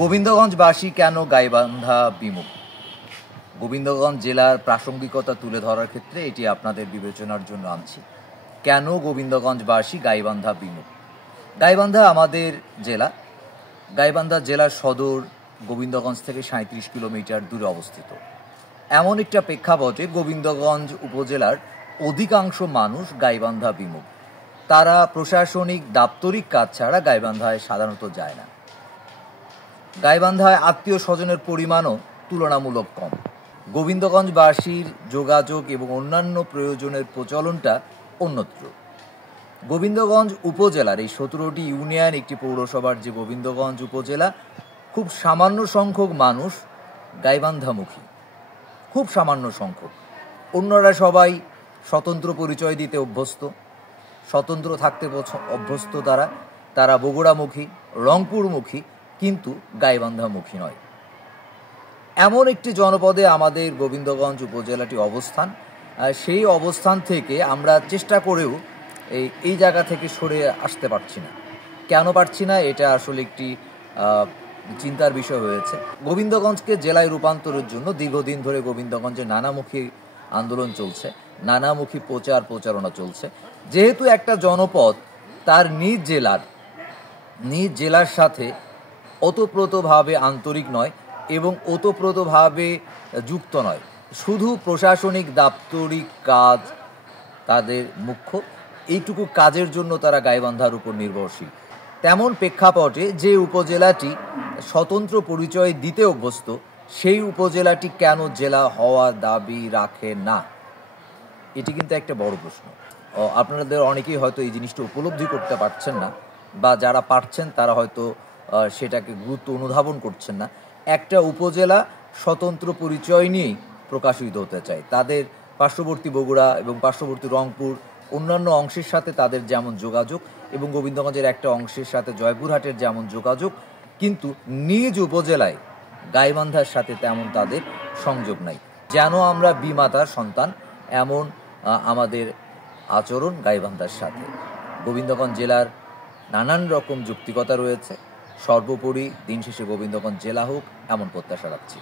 গোবিন্দগঞ্জবাসী কেন গাইবান্ধা বিমুখ? গোবিন্দগঞ্জ জেলার প্রাসঙ্গিকতা তুলে ধরার ক্ষেত্রে এটি আপনাদের বিবেচনার জন্য আনছি। কেন গোবিন্দগঞ্জবাসী গাইবান্ধা বিমুখ? গাইবান্ধা আমাদের জেলা। গাইবান্ধা জেলার সদর গোবিন্দগঞ্জ থেকে 37 কিলোমিটার দূরে অবস্থিত। এমন একটা প্রেক্ষাপটে গোবিন্দগঞ্জ উপজেলার অধিকাংশ মানুষ গাইবান্ধা বিমুখ। তারা প্রশাসনিক দাপ্তরিক কাজ ছাড়া গাইবান্ধায় সাধারণত যায় না। গাইবান্ধায় আত্মীয় স্বজনের পরিমাণও তুলনামূলক কম। গোবিন্দগঞ্জবাসীর যোগাযোগ এবং অন্যান্য প্রয়োজনের প্রচলনটা অন্যত্র। গোবিন্দগঞ্জ উপজেলার এই 17টি ইউনিয়ন একটি পৌরসভার যে গোবিন্দগঞ্জ উপজেলা, খুব সামান্য সংখ্যক মানুষ গাইবান্ধামুখী, খুব সামান্য সংখ্যক। অন্যরা সবাই স্বতন্ত্র পরিচয় দিতে অভ্যস্ত, স্বতন্ত্র থাকতে অভ্যস্ত। তারা বগুড়ামুখী, রংপুরমুখী, কিন্তু গাইবান্ধামুখী নয়। এমন একটি জনপদে আমাদের গোবিন্দগঞ্জ উপজেলাটি অবস্থান। সেই অবস্থান থেকে আমরা চেষ্টা করেও এই জায়গা থেকে সরে আসতে পারছি না। কেন পারছি না, এটা আসলে একটি চিন্তার বিষয় হয়েছে। গোবিন্দগঞ্জকে জেলায় রূপান্তরের জন্য দীর্ঘদিন ধরে গোবিন্দগঞ্জে নানামুখী আন্দোলন চলছে, নানামুখী প্রচারণা চলছে। যেহেতু একটা জনপদ তার নিজ জেলার সাথে ওতপ্রোতভাবে আন্তরিক নয় এবং ওতপ্রোতভাবে যুক্ত নয়, শুধু প্রশাসনিক দাপ্তরিক কাজ তাদের মুখ্য, এইটুকু কাজের জন্য তারা গাইবান্ধার উপর নির্ভরশীল। তেমন প্রেক্ষাপটে যে উপজেলাটি স্বতন্ত্র পরিচয় দিতে অভ্যস্ত, সেই উপজেলাটি কেন জেলা হওয়ার দাবি রাখে না? এটি কিন্তু একটা বড় প্রশ্ন। আপনাদের অনেকেই হয়তো এই জিনিসটা উপলব্ধি করতে পারছেন না, বা যারা পারছেন তারা হয়তো সেটাকে গুরুত্ব অনুধাবন করছেন না। একটা উপজেলা স্বতন্ত্র পরিচয় নিয়েই প্রকাশিত হতে চায়। তাদের পার্শ্ববর্তী বগুড়া এবং পার্শ্ববর্তী রংপুর, অন্যান্য অংশের সাথে তাদের যেমন যোগাযোগ, এবং গোবিন্দগঞ্জের একটা অংশের সাথে জয়পুরহাটের যেমন যোগাযোগ, কিন্তু নিজ উপজেলায় গাইবান্ধার সাথে তেমন তাদের সংযোগ নাই। যেন আমরা বিমাতার সন্তান, এমন আমাদের আচরণ গাইবান্ধার সাথে। গোবিন্দগঞ্জ জেলার নানান রকম যৌক্তিকতা রয়েছে। সর্বোপরি দিন শেষে গোবিন্দগঞ্জ জেলা হোক, এমন প্রত্যাশা রাখছি।